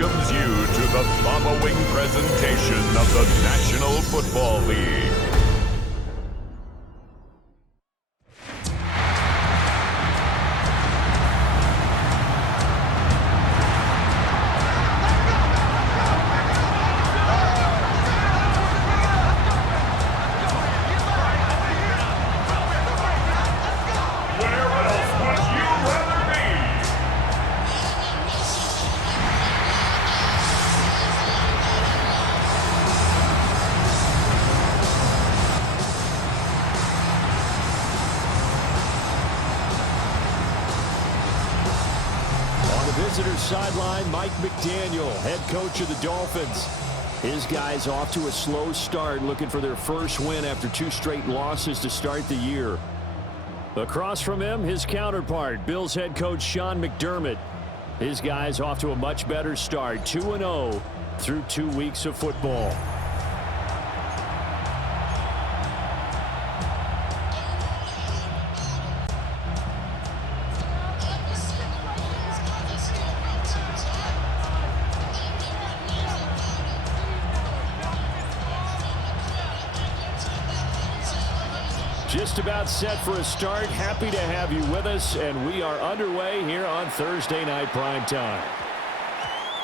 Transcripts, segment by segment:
welcomes you to the following presentation of the National Football League. Visitor sideline, Mike McDaniel, head coach of the Dolphins. His guys off to a slow start, looking for their first win after 2 straight losses to start the year. Across from him, his counterpart, Bills head coach Sean McDermott. His guys off to a much better start, 2-0 through 2 weeks of football. Just about set for a start. Happy to have you with us, and we are underway here on Thursday Night Primetime.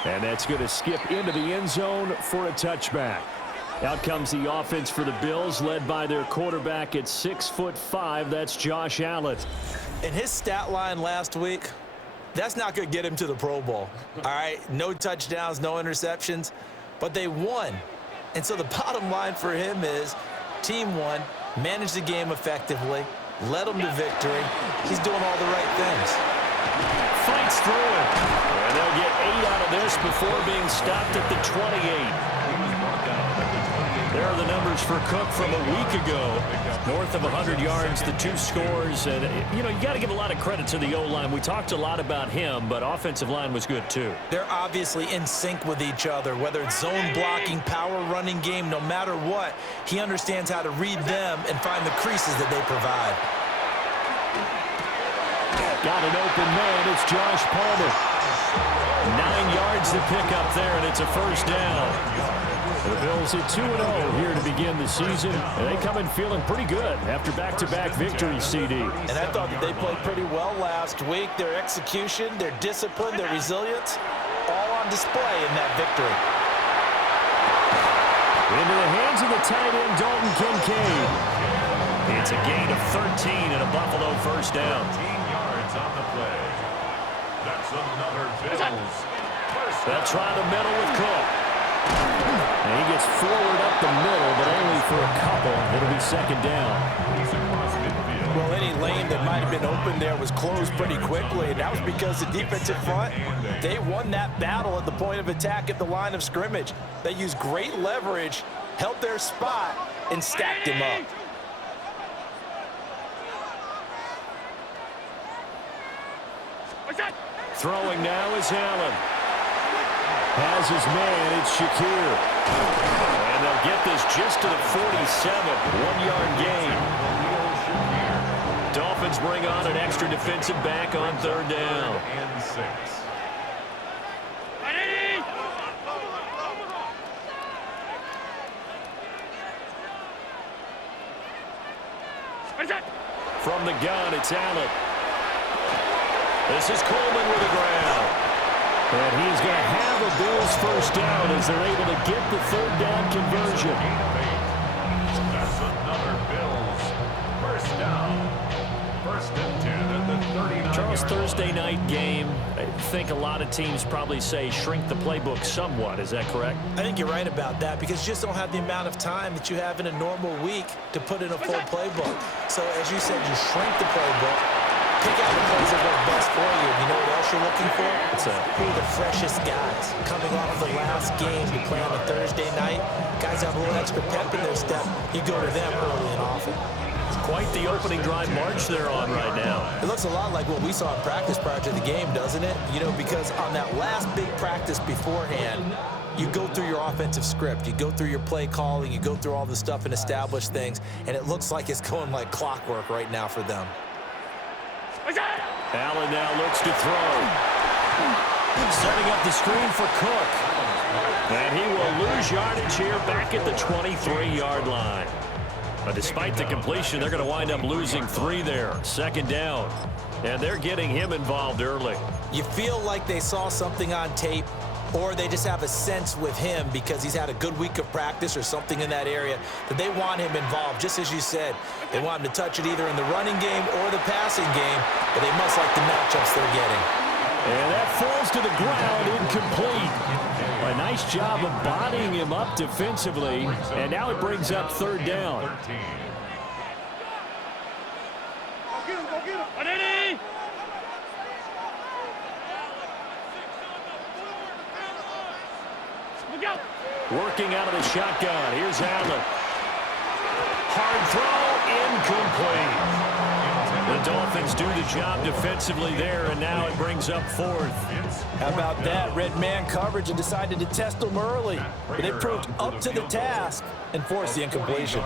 And that's going to skip into the end zone for a touchback. Out comes the offense for the Bills, led by their quarterback at 6'5". That's Josh Allen. In his stat line last week, that's not going to get him to the Pro Bowl. All right, no touchdowns, no interceptions, but they won. And so the bottom line for him is team won. Managed the game effectively, led them to victory. He's doing all the right things. Fights through it. And they'll get 8 out of this before being stopped at the 28. There are the numbers for Cook from a week ago. North of 100 yards, the 2 scores. And, you know, you got to give a lot of credit to the O-line. We talked a lot about him, but offensive line was good too. They're obviously in sync with each other, whether it's zone blocking, power running game, no matter what. He understands how to read them and find the creases that they provide. Got an open man. It's Josh Palmer. 9 yards to pick up there, and it's a first down. The Bills at 2-0 here to begin the season, and they come in feeling pretty good after back-to-back victories, CD. And I thought that they played pretty well last week. Their execution, their discipline, their resilience, all on display in that victory. Into the hands of the tight end, Dalton Kincaid. It's a gain of 13 and a Buffalo first down. 13 yards on the play. That's another Bills. They'll try the middle with Cook. And he gets forward up the middle, but only for a couple. It'll be second down. Well, any lane that might have been open there was closed pretty quickly, and that was because the defensive front, they won that battle at the point of attack at the line of scrimmage. They used great leverage, held their spot, and stacked him up. Throwing now is Allen. Has his man, it's Shakir. And they'll get this just to the 47, 1-yard gain. Dolphins bring on an extra defensive back on third down. And 6. From the gun, it's Allen. This is Coleman with the ground. And he's going to have a Bills first down as they're able to get the third down conversion. That's another Bills first down. First and 10 at the 39. Charles, Thursday night game, I think a lot of teams probably say shrink the playbook somewhat. Is that correct? I think you're right about that because you just don't have the amount of time that you have in a normal week to put in a full playbook. So as you said, you shrink the playbook. Pick out the plays that work best for you. You know what else you're looking for? Who are the freshest guys coming off the last game to play on a Thursday night? Guys have a little extra pep in their step. You go to them early and often. It's quite the opening drive march they're on right now. It looks a lot like what we saw in practice prior to the game, doesn't it? You know, because on that last big practice beforehand, you go through your offensive script. You go through your play calling. You go through all the stuff and establish things. And it looks like it's going like clockwork right now for them. Allen now looks to throw. Setting up the screen for Cook. And he will lose yardage here back at the 23-yard line. But despite the completion, they're going to wind up losing 3 there. 2nd down. And they're getting him involved early. You feel like they saw something on tape, or they just have a sense with him because he's had a good week of practice or something in that area that they want him involved. Just as you said, they want him to touch it either in the running game or the passing game, but they must like the matchups they're getting. And that falls to the ground, incomplete. A nice job of bodying him up defensively, and now it brings up 3rd down. Working out of the shotgun. Here's Allen. Hard throw, incomplete. The Dolphins do the job defensively there, and now it brings up 4th. How about that? Red man coverage and decided to test them early. But they proved up to the task and forced the incompletion.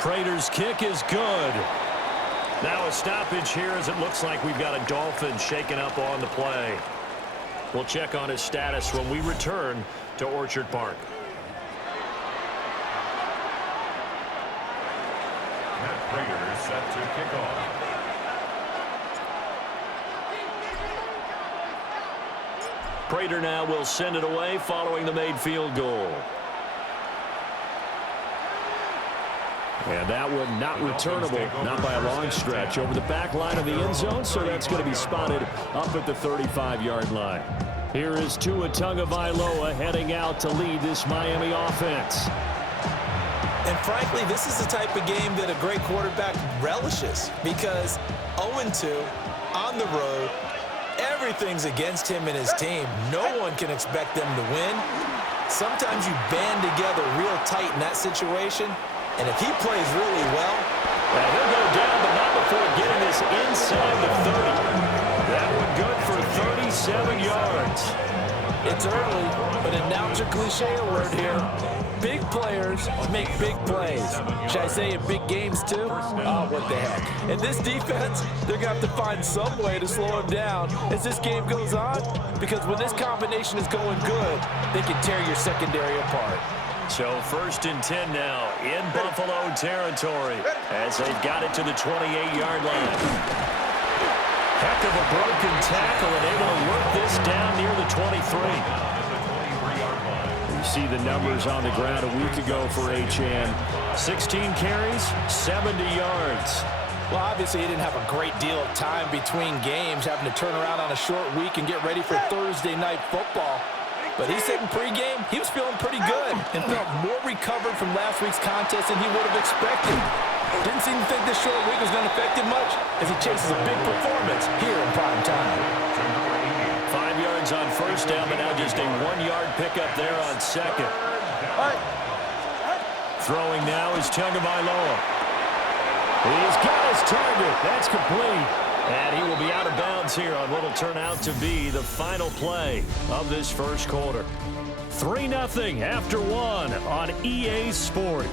Prater's kick is good. Now a stoppage here as it looks like we've got a Dolphin shaken up on the play. We'll check on his status when we return to Orchard Park. Prater is set to kick off. Prater now will send it away following the made field goal. And that one not returnable, not by a long stretch, over the back line of the end zone, so that's going to be spotted up at the 35-yard line. Here is Tua Tagovailoa heading out to lead this Miami offense. And frankly, this is the type of game that a great quarterback relishes because 0-2 on the road, everything's against him and his team. No one can expect them to win. Sometimes you band together real tight in that situation, and if he plays really well, he'll go down, but not before getting this inside the 30. That one good for 37 yards. It's early, but announcer cliche alert here. Big players make big plays. Should I say in big games too? Oh, what the heck. And this defense, they're going to have to find some way to slow him down as this game goes on, because when this combination is going good, they can tear your secondary apart. So 1st and 10 now in Buffalo territory as they've got it to the 28-yard line. Heck of a broken tackle and able to work this down near the 23. You see the numbers on the ground a week ago for HN. 16 carries, 70 yards. Well, obviously he didn't have a great deal of time between games, having to turn around on a short week and get ready for Thursday night football. But he said in pregame he was feeling pretty good and felt more recovered from last week's contest than he would have expected. Didn't seem to think this short week was going to affect him much as he chases a big performance here in prime time. 5 yards on 1st down, but now just a 1-yard pickup there on 2nd. Throwing now is Tagovailoa. He's got his target. That's complete. And he will be out of bounds here on what will turn out to be the final play of this 1st quarter. 3-0 after 1 on EA Sports.